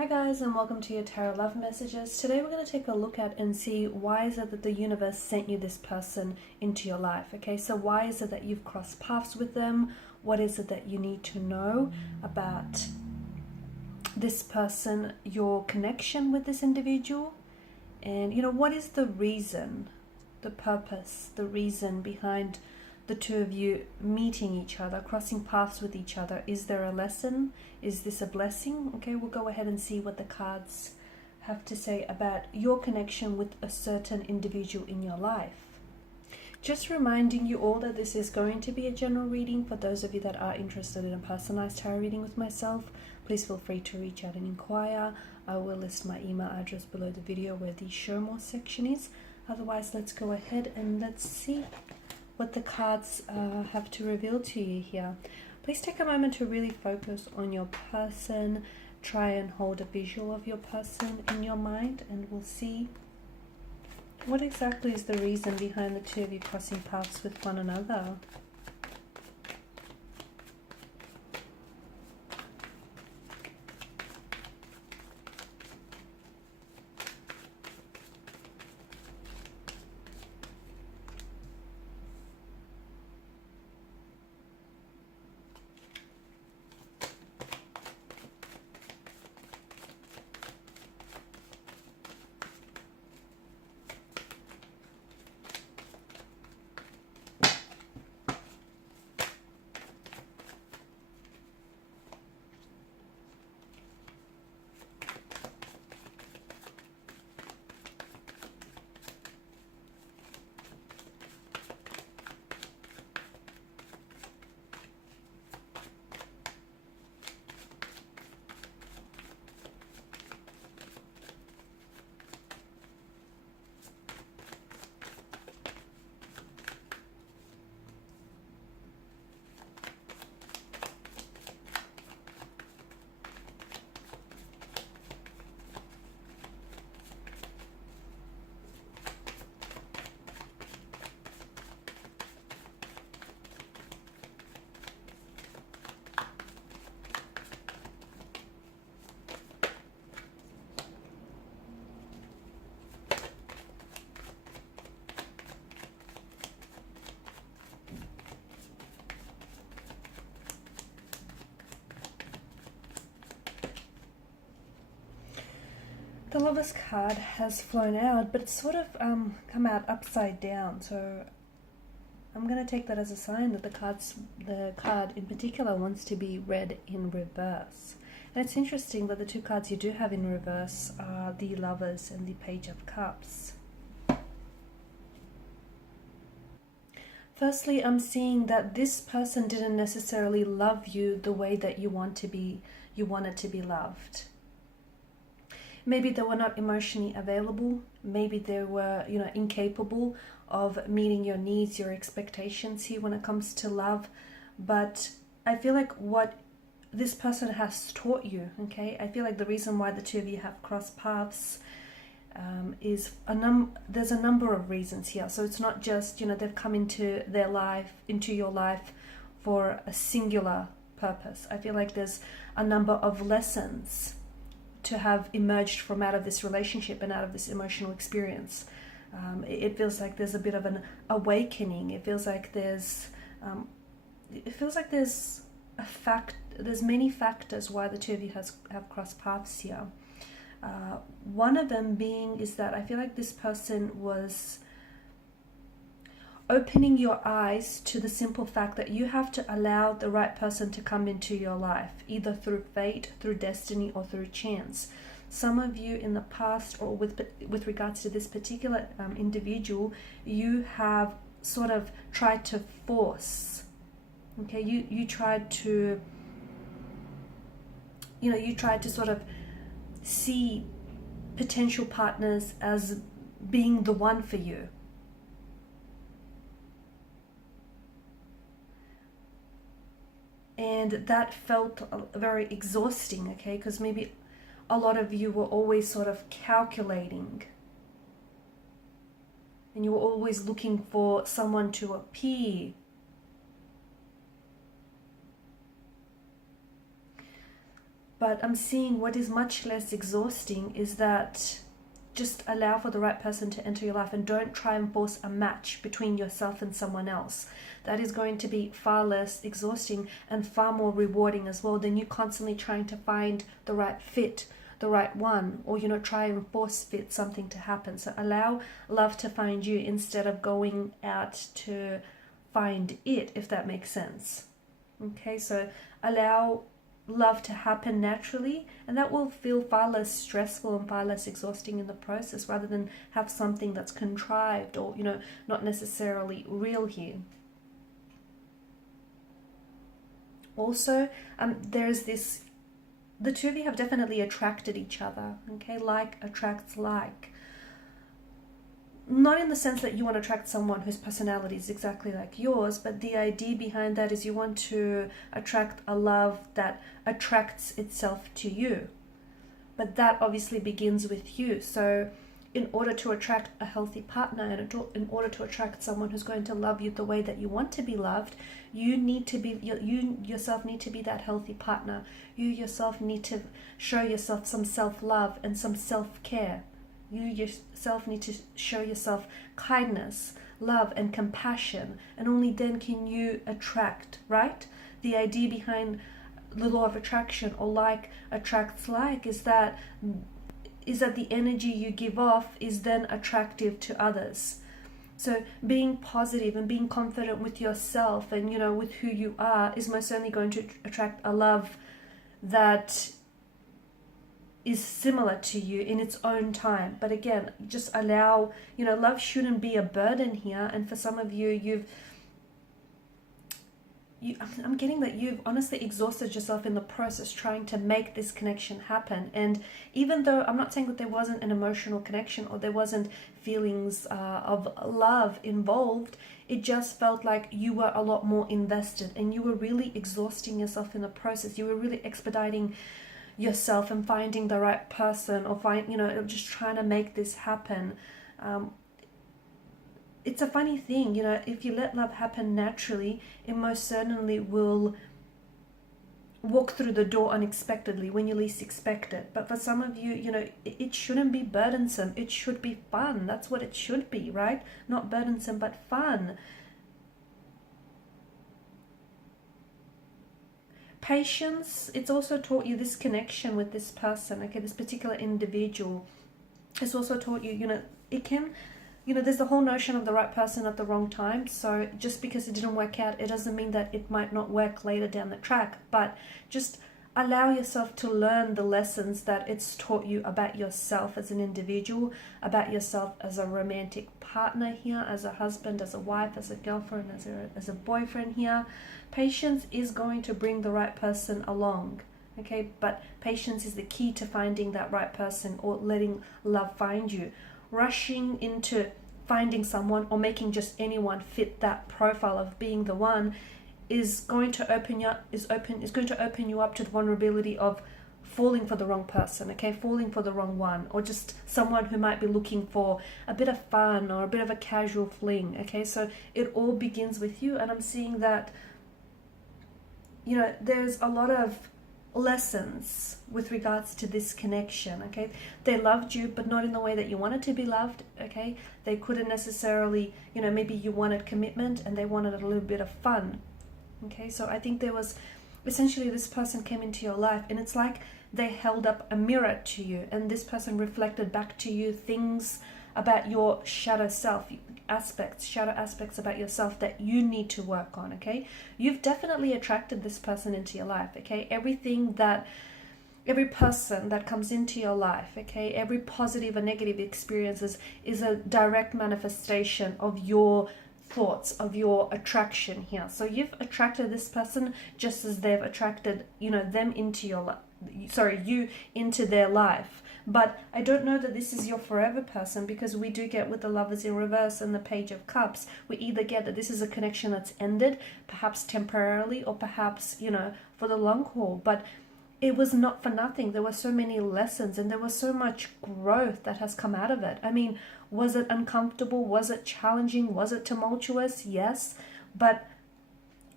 Hi guys, and welcome to your Tarot Love Messages. Today we're going to take a look at and see why is it that the universe sent you this person into your life. Okay, so why is it that you've crossed paths with them? What is it that you need to know about this person, your connection with this individual? And what is the reason, the purpose, the reason behind the two of you meeting each other, crossing paths with each other? Is there a lesson? Is this a blessing? Okay, we'll go ahead and see what the cards have to say about your connection with a certain individual in your life. Just reminding you all that this is going to be a general reading. For those of you that are interested in a personalized tarot reading with myself, please feel free to reach out and inquire. I will list my email address below the video where the show more section is. Otherwise, let's go ahead and let's see what the cards have to reveal to you here. Please take a moment to really focus on your person. Try and hold a visual of your person in your mind, and we'll see what exactly is the reason behind the two of you crossing paths with one another. The Lover's card has flown out, but it's sort of come out upside down. So I'm going to take that as a sign that the card in particular wants to be read in reverse. And it's interesting that the two cards you do have in reverse are the Lovers and the Page of Cups. Firstly, I'm seeing that this person didn't necessarily love you the way that you wanted to be loved. Maybe they were not emotionally available. Maybe they were, incapable of meeting your needs, your expectations here when it comes to love. But I feel like what this person has taught you, okay? I feel like the reason why the two of you have crossed paths is there's a number of reasons here. So it's not just, they've come into your life for a singular purpose. I feel like there's a number of lessons to have emerged from out of this relationship and out of this emotional experience. It feels like there's a bit of an awakening. It feels like there's there's many factors why the two of you have crossed paths here. One of them being is that I feel like this person was opening your eyes to the simple fact that you have to allow the right person to come into your life, either through fate, through destiny, or through chance. Some of you in the past, or with regards to this particular individual, you have sort of tried to force. Okay, you tried to, you tried to sort of see potential partners as being the one for you. And that felt very exhausting, okay? Because maybe a lot of you were always sort of calculating. And you were always looking for someone to appear. But I'm seeing what is much less exhausting is that just allow for the right person to enter your life and don't try and force a match between yourself and someone else. That is going to be far less exhausting and far more rewarding as well than you constantly trying to find the right fit, the right one, or try and force fit something to happen. So allow love to find you instead of going out to find it, if that makes sense. Okay, so allow love to happen naturally, and that will feel far less stressful and far less exhausting in the process, rather than have something that's contrived or not necessarily real here. Also, there's this, the two of you have definitely attracted each other. Okay, like attracts like. Not in the sense that you want to attract someone whose personality is exactly like yours, but the idea behind that is you want to attract a love that attracts itself to you. But that obviously begins with you. So in order to attract a healthy partner and in order to attract someone who's going to love you the way that you want to be loved, you yourself need to be that healthy partner. You yourself need to show yourself some self-love and some self-care. You yourself need to show yourself kindness, love, and compassion, and only then can you attract, right? The idea behind the law of attraction, or like attracts like, is that the energy you give off is then attractive to others. So being positive and being confident with yourself and with who you are is most certainly going to attract a love that is similar to you in its own time. But again, just allow, love shouldn't be a burden here. And for some of you, I'm getting that you've honestly exhausted yourself in the process trying to make this connection happen. And even though I'm not saying that there wasn't an emotional connection or there wasn't feelings of love involved, it just felt like you were a lot more invested and you were really exhausting yourself in the process. You were really expediting yourself and finding the right person, or just trying to make this happen. It's a funny thing, if you let love happen naturally, it most certainly will walk through the door unexpectedly when you least expect it. But for some of you, it shouldn't be burdensome. It should be fun. That's what it should be, right? Not burdensome, but fun. Patience, it's also taught you this connection with this person, okay, this particular individual. It's also taught you, it can, there's the whole notion of the right person at the wrong time. So just because it didn't work out, it doesn't mean that it might not work later down the track. But just allow yourself to learn the lessons that it's taught you about yourself as an individual, about yourself as a romantic partner here, as a husband, as a wife, as a girlfriend, as a boyfriend here. Patience is going to bring the right person along, okay? But patience is the key to finding that right person, or letting love find you. Rushing into finding someone or making just anyone fit that profile of being the one is going to open you up to the vulnerability of falling for the wrong person, okay? Falling for the wrong one, or just someone who might be looking for a bit of fun or a bit of a casual fling, okay? So it all begins with you, and I'm seeing that there's a lot of lessons with regards to this connection, okay? They loved you, but not in the way that you wanted to be loved, okay? They couldn't necessarily, maybe you wanted commitment and they wanted a little bit of fun, okay? So I think there was, essentially this person came into your life and it's like they held up a mirror to you, and this person reflected back to you things about your shadow self, shadow aspects about yourself that you need to work on, okay? You've definitely attracted this person into your life, okay? Every person that comes into your life, okay, every positive or negative experiences is a direct manifestation of your thoughts, of your attraction here. So you've attracted this person just as they've attracted, them into your life. You into their life. But I don't know that this is your forever person, because we do get with the Lovers in reverse and the Page of Cups, we either get that this is a connection that's ended, perhaps temporarily, or perhaps, for the long haul. But it was not for nothing. There were so many lessons and there was so much growth that has come out of it. I mean, was it uncomfortable? Was it challenging? Was it tumultuous? Yes. But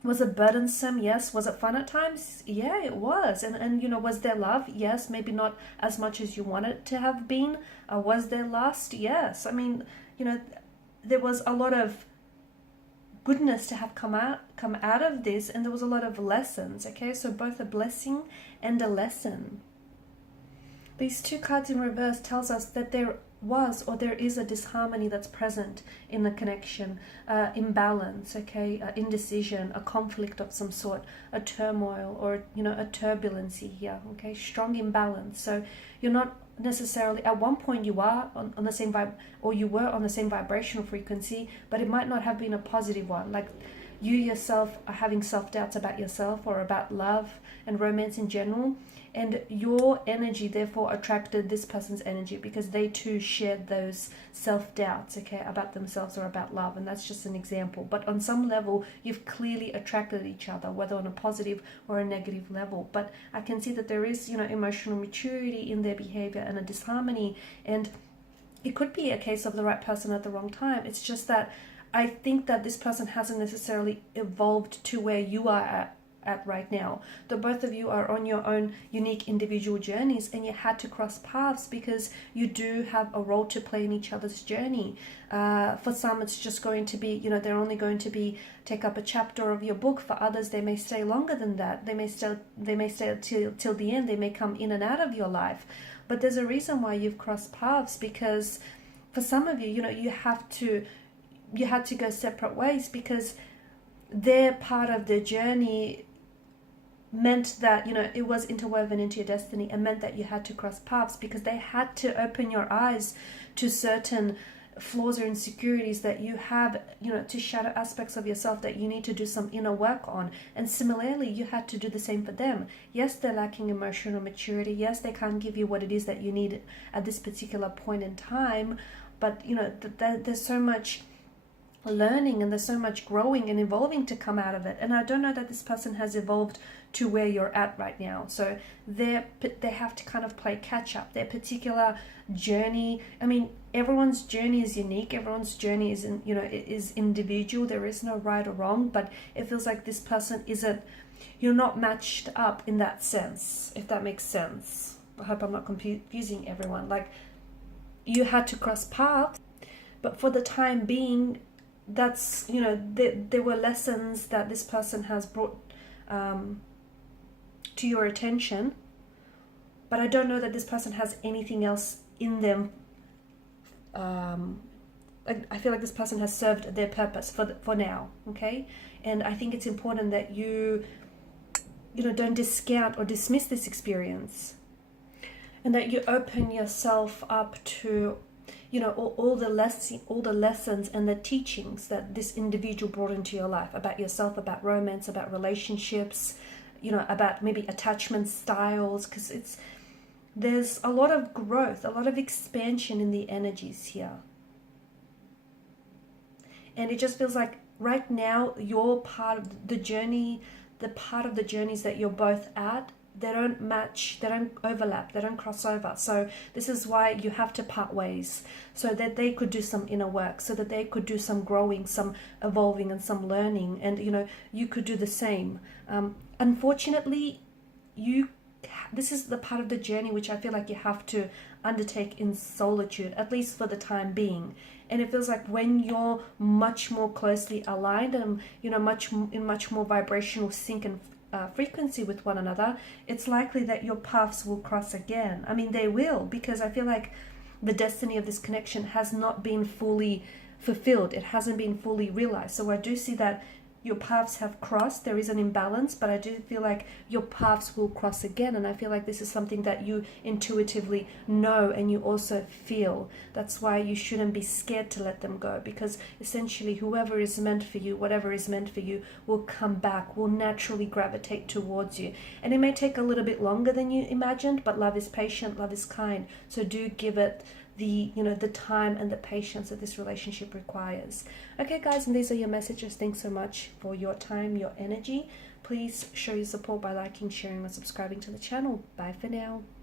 Was it burdensome? Yes. Was it fun at times? Yeah, it was. And you know, was there love? Yes. Maybe not as much as you want it to have been. Was there lust? Yes. I mean, you know, there was a lot of goodness to have come out of this, and there was a lot of lessons. Okay, so both a blessing and a lesson. These two cards in reverse tells us that there was or there is a disharmony that's present in the connection, imbalance, okay, indecision, a conflict of some sort, a turmoil, or you know, a turbulency here, okay, strong imbalance. So you're not necessarily, at one point you are on the same vibe, or you were on the same vibrational frequency, but it might not have been a positive one. Like you yourself are having self-doubts about yourself or about love and romance in general, and your energy therefore attracted this person's energy because they too shared those self-doubts, okay, about themselves or about love. And that's just an example, but on some level you've clearly attracted each other, whether on a positive or a negative level. But I can see that there is, you know, emotional maturity in their behavior and a disharmony, and it could be a case of the right person at the wrong time. It's just that I think that this person hasn't necessarily evolved to where you are at right now. The both of you are on your own unique individual journeys, and you had to cross paths because you do have a role to play in each other's journey. For some, it's just going to be, you know, they're only going to be take up a chapter of your book. For others, they may stay longer than that. They may stay till the end. They may come in and out of your life. But there's a reason why you've crossed paths, because for some of you, you know, you had to go separate ways because their part of the journey meant that, you know, it was interwoven into your destiny, and meant that you had to cross paths because they had to open your eyes to certain flaws or insecurities that you have, you know, to shadow aspects of yourself that you need to do some inner work on. And similarly, you had to do the same for them. Yes, they're lacking emotional maturity. Yes, they can't give you what it is that you need at this particular point in time. But, you know, there's so much learning and there's so much growing and evolving to come out of it. And I don't know that this person has evolved to where you're at right now. So they have to kind of play catch up. Their particular journey, I mean, everyone's journey is unique. Everyone's journey is, you know, is individual. There is no right or wrong, but it feels like this person isn't, you're not matched up in that sense, if that makes sense. I hope I'm not confusing everyone. Like, you had to cross paths, but for the time being, that's, you know, there were lessons that this person has brought to your attention, but I don't know that this person has anything else in them. I feel like this person has served their purpose for now, okay? And I think it's important that you know, don't discount or dismiss this experience, and that you open yourself up to, you know, all the lessons and the teachings that this individual brought into your life about yourself, about romance, about relationships, you know, about maybe attachment styles, because there's a lot of growth, a lot of expansion in the energies here. And it just feels like right now, your part of the journey, the part of the journeys that you're both at, they don't match, they don't overlap, they don't cross over. So this is why you have to part ways, so that they could do some inner work, so that they could do some growing, some evolving, and some learning, and you know, you could do the same. Unfortunately, this is the part of the journey which I feel like you have to undertake in solitude, at least for the time being. And it feels like when you're much more closely aligned and, you know, much more vibrational sync and frequency with one another, it's likely that your paths will cross again. I mean, they will, because I feel like the destiny of this connection has not been fully fulfilled. It hasn't been fully realized. So I do see that your paths have crossed. There is an imbalance, but I do feel like your paths will cross again. And I feel like this is something that you intuitively know and you also feel. That's why you shouldn't be scared to let them go, because essentially whoever is meant for you, whatever is meant for you, will come back, will naturally gravitate towards you. And it may take a little bit longer than you imagined, but love is patient, love is kind. So do give it the time and the patience that this relationship requires. Okay guys, and these are your messages. Thanks so much for your time, your energy. Please show your support by liking, sharing, or subscribing to the channel. Bye for now.